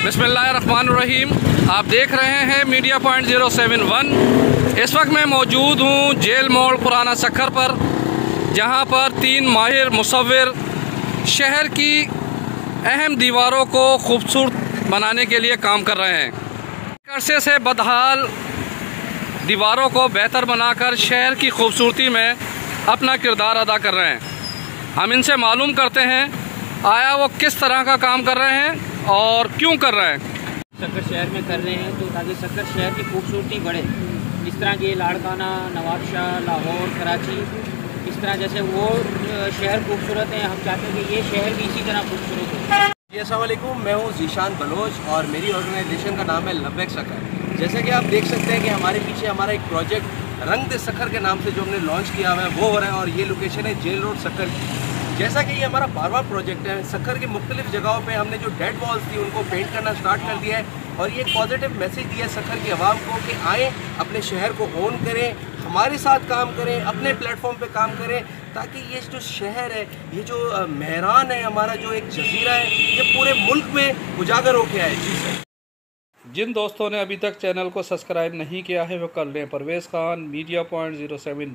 बिस्मिल्लाहिर्रहमानिर्रहीम। आप देख रहे हैं मीडिया पॉइंट 071। इस वक्त मैं मौजूद हूँ जेल मोड़ पुराना सक्खर पर, जहाँ पर 3 माहिर मुसव्विर शहर की अहम दीवारों को खूबसूरत बनाने के लिए काम कर रहे हैं। अरसे से बदहाल दीवारों को बेहतर बनाकर शहर की खूबसूरती में अपना किरदार अदा कर रहे हैं। हम इनसे मालूम करते हैं आया वो किस तरह का काम कर रहे हैं और क्यों कर रहे हैं। सक्खर शहर में कर रहे हैं तो ताकि सक्खर शहर की खूबसूरती बढ़े। जिस तरह की लाड़काना, नवाबशाह, लाहौर, कराची, इस तरह जैसे वो शहर खूबसूरत हैं, हम चाहते हैं कि ये शहर भी इसी तरह खूबसूरत हो। जी अस्सलाम वालेकुम, मैं हूँ ज़ीशान बलोच और मेरी ऑर्गेनाइजेशन का नाम है लब्बैक सक्खर। जैसे कि आप देख सकते हैं कि हमारे पीछे हमारा एक प्रोजेक्ट रंग दे सक्खर के नाम से जो हमने लॉन्च किया हुआ है वो हो रहा है, और ये लोकेशन है जेल रोड सक्खर की। जैसा कि ये हमारा बारवा प्रोजेक्ट है, सक्खर की मुख्तलिफ जगहों पे हमने जो डेड वॉल्स थी उनको पेंट करना स्टार्ट कर दिया है, और ये एक पॉजिटिव मैसेज दिया है सक्खर की आवाम को कि आएँ, अपने शहर को ओन करें, हमारे साथ काम करें, अपने प्लेटफॉर्म पे काम करें, ताकि ये जो शहर है, ये जो मेहरान है, हमारा जो एक जजीरा है, ये पूरे मुल्क में उजागर होके आए। जी सर। जिन दोस्तों ने अभी तक चैनल को सब्सक्राइब नहीं किया है वो कर लें। Parvez Khan, media point 071।